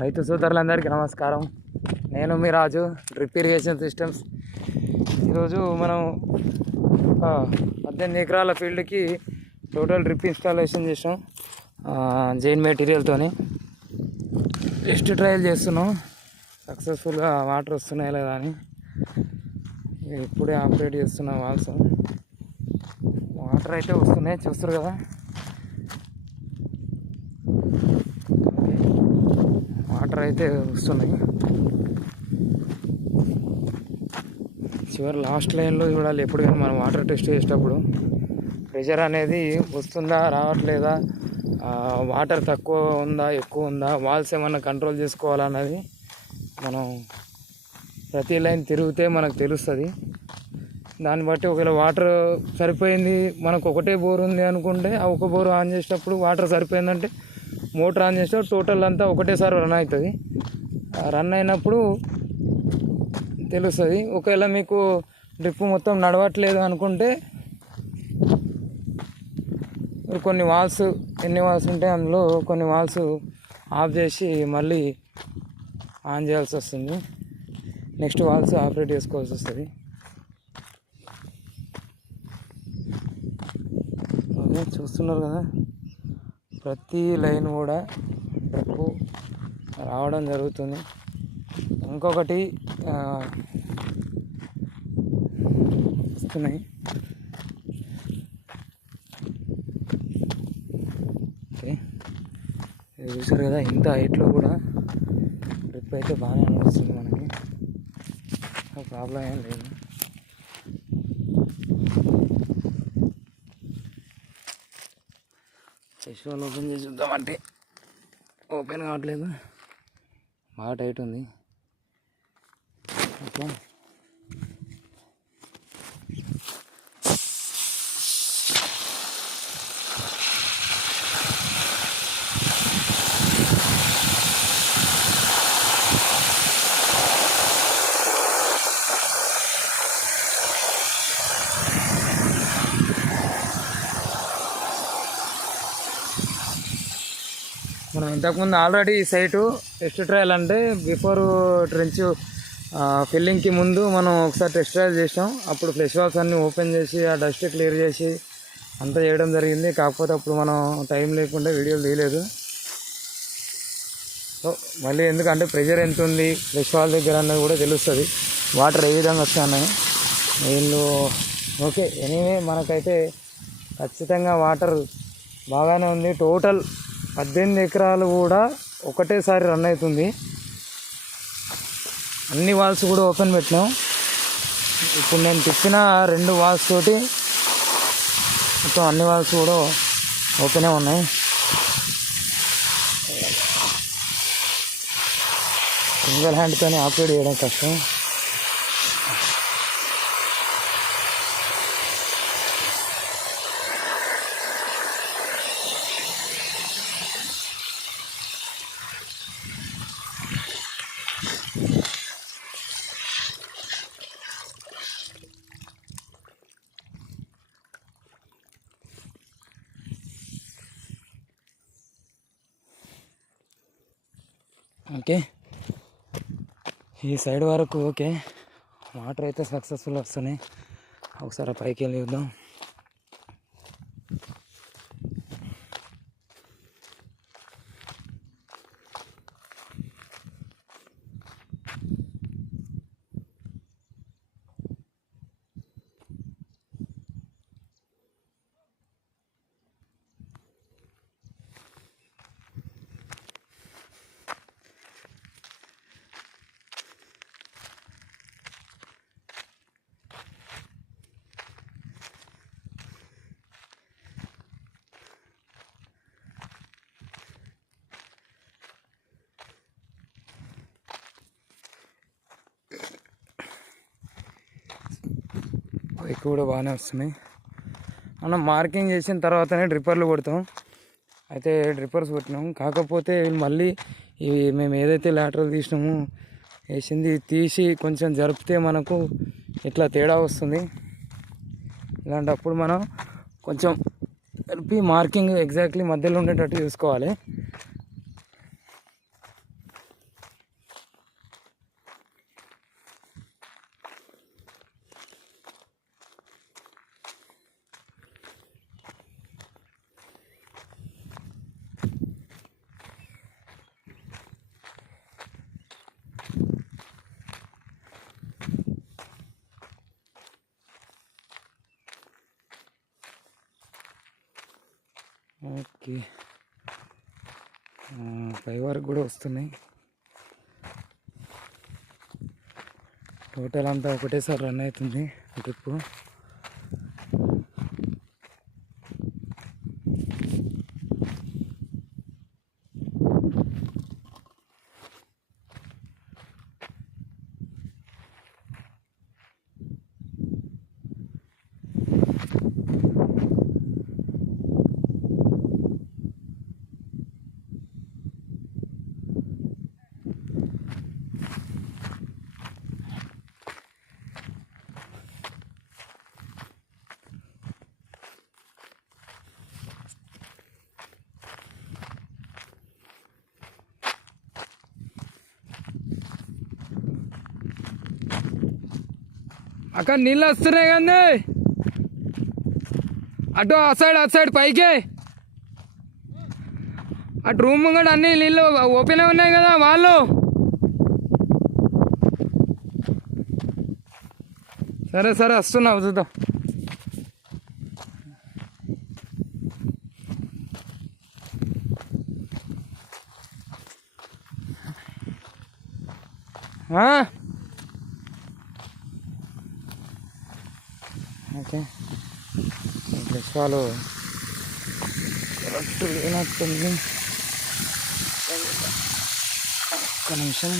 రైతు సోదరులందరికీ నమస్కారం. నేను మీ రాజు, డ్రిప్ ఇరిగేషన్ సిస్టమ్స్. ఈరోజు మనం ఒక 18 ఎకరాల ఫీల్డ్కి టోటల్ డ్రిప్ ఇన్స్టాలేషన్ చేసాం జైన్ మెటీరియల్తో. టెస్ట్ ట్రయల్ చేస్తున్నాం సక్సెస్ఫుల్గా వాటర్ వస్తున్నాయి లేదా అని. ఇప్పుడే ఆపరేట్ చేస్తున్నాం వాల్స్. వాటర్ అయితే వస్తున్నాయి, చూస్తారు కదా. వాటర్ అయితే వస్తున్నాయి. చివరి లాస్ట్ లైన్లో చూడాలి ఎప్పుడు కానీ మనం వాటర్ టెస్ట్ చేసేటప్పుడు ప్రెషర్ అనేది వస్తుందా రావట్లేదా, వాటర్ తక్కువ ఉందా ఎక్కువ ఉందా, వాల్స్ ఏమన్నా కంట్రోల్ చేసుకోవాలన్నది మనం ప్రతి లైన్ తిరిగితే మనకు తెలుస్తుంది. దాన్ని బట్టి ఒకవేళ వాటర్ సరిపోయింది, మనకు ఒకటే బోర్ ఉంది అనుకుంటే ఆ ఒక బోర్ ఆన్ చేసేటప్పుడు వాటర్ సరిపోయిందంటే మోటార్ ఆన్ చేస్తే టోటల్ అంతా ఒకటేసారి రన్ అవుతుంది. రన్ అయినప్పుడు తెలుస్తుంది. ఒకవేళ మీకు డ్రిప్ మొత్తం నడవట్లేదు అనుకుంటే కొన్ని వాల్స్, ఎన్ని వాల్స్ ఉంటాయి అందులో కొన్ని వాల్స్ ఆఫ్ చేసి మళ్ళీ ఆన్ చేయాల్సి వస్తుంది. నెక్స్ట్ వాల్స్ ఆపరేట్ చేసుకోవాల్సి వస్తుంది. ఓకే, చూస్తున్నారు కదా, ప్రతి లైన్ కూడా డ్రిప్ రావడం జరుగుతుంది. ఇంకొకటి వస్తున్నాయి. ఓకే, చూసారు కదా, ఇంత హైట్లో కూడా డ్రిప్ అయితే బాగానే అనిపిస్తుంది మనకి. ప్రాబ్లం ఏం లేదు. ఫెస్టివల్ ఓపెన్ చేసి చూద్దామంటే ఓపెన్ కావట్లేదు, బాగా టైట్ ఉంది. ఓకే, మనం ఇంతకుముందు ఆల్రెడీ ఈ సైటు టెస్ట్ ట్రయల్ అంటే బిఫోర్ ట్రెంచ్ ఫిల్లింగ్కి ముందు మనం ఒకసారి టెస్ట్ ట్రయల్ చేసాం. అప్పుడు ఫ్లెష్ వాల్వ్స్ అన్నీ ఓపెన్ చేసి ఆ డస్ట్ క్లియర్ చేసి అంతా చేయడం జరిగింది. కాకపోతే అప్పుడు మనం టైం లేకుండా వీడియోలు తీయలేదు. సో మళ్ళీ ఎందుకంటే ప్రెషర్ ఎంత ఉంది ఫ్లెష్ వాల్వ్ దగ్గర అన్నది కూడా తెలుస్తుంది, వాటర్ ఏ విధంగా వస్తున్నాయి నీళ్ళు. ఓకే, ఎనీవే మనకైతే ఖచ్చితంగా వాటర్ బాగానే ఉంది. టోటల్ 18 ఎకరాలు కూడా ఒకటేసారి రన్ అవుతుంది. అన్ని వాల్స్ కూడా ఓపెన్ పెట్టినాం. ఇప్పుడు నేను తిప్పిన 2 వాల్స్ తోటి మొత్తం అన్ని వాల్స్ కూడా ఓపెనే ఉన్నాయి. సింగిల్ హ్యాండ్తోనే ఆపరేట్ చేయడం కష్టం. ఓకే, ఈ సైడ్ వరకు ఓకే, వాటర్ అయితే సక్సెస్ఫుల్ వస్తున్నాయి. ఒకసారి పైకి వెళ్ళి చూద్దాం. ఎక్కువ కూడా బాగానే వస్తున్నాయి. మనం మార్కింగ్ చేసిన తర్వాతనే డ్రిప్పర్లు కొడతాం. అయితే డ్రిప్పర్స్ కొట్టినాం. కాకపోతే మళ్ళీ ఇవి మేము ఏదైతే లాటరల్ తీసినామో వేసింది తీసి కొంచెం జరిపితే మనకు ఇట్లా తేడా వస్తుంది. ఇలాంటప్పుడు మనం కొంచెం కలిపి మార్కింగ్ ఎగ్జాక్ట్లీ మధ్యలో ఉండేటట్టు చూసుకోవాలి. ఓకే, పై వరకు కూడా వస్తున్నాయి. టోటల్ అంతా ఒకటేసారి రన్ అవుతుంది ట్రిప్పు. అక్కడ నీళ్ళు వస్తున్నాయి కానీ అటు ఆ సైడ్ పైకి అటు రూమ్ కూడా అన్ని నీళ్ళు ఓపెన్ ఉన్నాయి కదా వాళ్ళు. సరే సరే వస్తున్నావు చూద్దాం. ఓకే, ప్లస్ వాళ్ళు కరెక్ట్ లేనట్టుంది. ఒక్క నిమిషం.